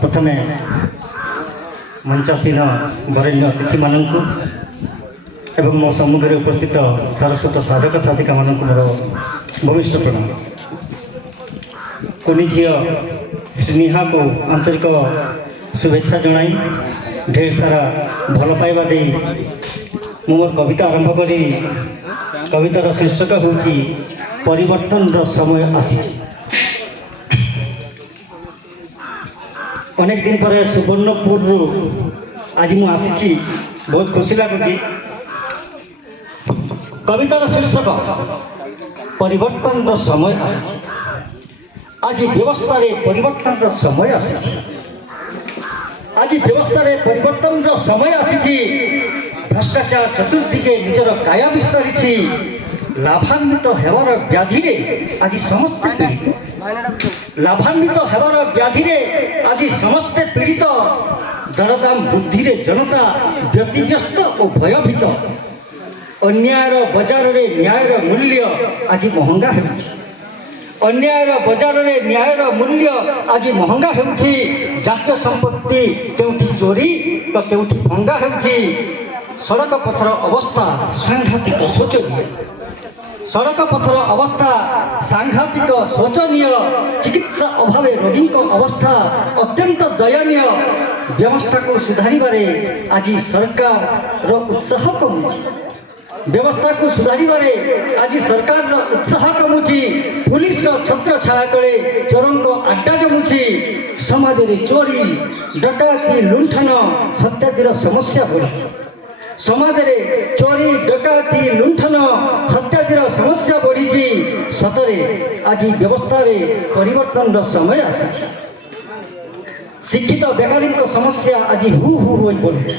प्रथमे मंचासीन वरेण्य अतिथि मानक एवं मो सम्मुखें उपस्थित सारस्वत साधक साधिका मानक मोर भूमिष्ठ प्रणाम। कुनी झील श्रीनिहा को आंतरिक शुभेच्छा जनाई ढेर सारा भल पाइबा दे मोर कविता आरंभ करी। कवितार शीर्षक होची परिवर्तन समय आसी। अनेक दिन पर सुवर्णपुर आज मु आसी बहुत खुशी लगुच। कवितार शीर्षक परिवर्तन समय आसी। आज व्यवस्था रे परिवर्तन समय आसी। आज व्यवस्था रे परिवर्तन समय आसी। भ्रष्टाचार चतुर्दिगे निजर काया विस्तारी लाभान्वित हेवार व्याधि रे आज समस्ते पीड़ित। लाभान्वित हेवार व्याधि रे आज समस्ते पीड़ित। दरदाम बुद्धि रे जनता व्यतिग्रस्त और भयभीत। अन्यायर बजार रे न्यायर मूल्य आज महंगा हेउछि। अन्यायर बजार रे न्यायर मूल्य आज महंगा हेउछि। जातीय संपत्ति केउठी चोरी तो केउठी भंगा हेउछि। सड़क पथर अवस्था सांघातिक शोचनीय। सड़क पथर अवस्था सांघातिक शोचनीय। चिकित्सा अभाव रोगी अवस्था अत्यंत दयनीय। व्यवस्था को सुधारिबारे आज सरकार उत्साह कमुछि। व्यवस्था को सुधारिबारे आज सरकार उत्साह कमुछि। पुलिस छत्र छाया तले चोरंक आड्डा जमुछि। समाज रे चोरी डकायती लुंठन हत्यादीर समस्या बढ़ी। समाज रे चोरी डकायती लुंठन हत्यादीर समस्या बढ़ी। सतरे आज व्यवस्था रे परिवर्तन समय आसी। शिक्षित बेकारी समस्या आज हु हु होई पड़ुछि।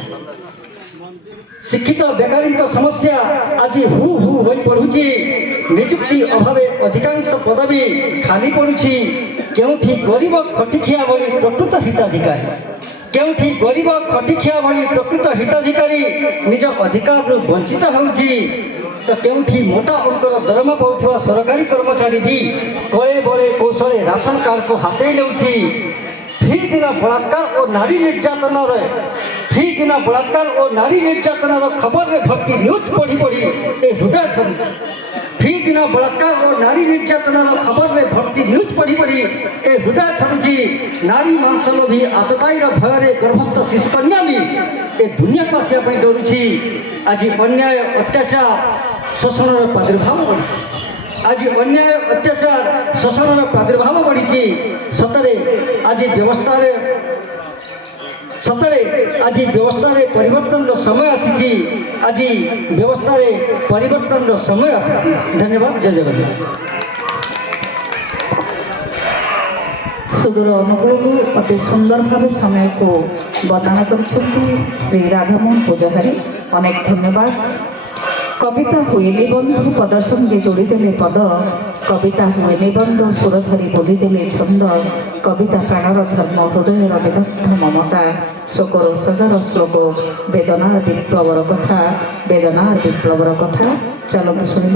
शिक्षित बेकारी समस्या आज हु हु होई पड़ुछि। नियुक्ति अभावे अधिकांश पदवी खाली पड़ुछि। केउठी गरीब खटिखिया भली प्रकृत हिताधिकारी केउठी गरीब खटिखिया भली प्रकृत हिताधिकारी निज अधिकार वंचित होउछि। तो केउठी मोटा अंकर दरमा पाउथिबा सरकारी कर्मचारी भी कळे बळे कौशले राशन कार्ड को हाथे लेउछि। फी दिन बलात्कार और नारी निर्यातन दिन बलात्कार और नारी निर्यातन खबर रे भर्ती न्यूज पढ़ी पढ़ी ए हृदय थरुछि। फी दिन बलात्कार और नारी निर्यातन खबर रे भर्ती न्यूज पढ़ी पढ़ी ए हृदय थरुछि। नारी मांसल भी आतताईर भय गर्भस्थ शिशु कन्या भी ए दुनिया को आसिया पई डरुछि। आज अन्याय अत्याचार शोषण प्रादुर्भाव बढ़ी। आज अन्याय अत्याचार शोषण प्रादुर्भाव बढ़ी। सतरे आज व्यवस्था रे परिवर्तन समय आसी। आज व्यवस्था रे परिवर्तन समय आसी। धन्यवाद। जय जगन्नाथ। सुदूर अनुकूल अति सुंदर भाव समय को वर्णना कर श्री राधामोहन पूजाहारी अनेक धन्यवाद। कविता हुए निबंध पद संगे जोड़ीदेले पद। कविता हुए निबंध सुर धरी बोलीदेले छंद। कविता प्राणर धर्म हृदयर विदग्ध ममता। शोकर सजार श्लोक वेदनार विप्लवर कथा। वेदनार विप्लवर कथा चलते शुणी।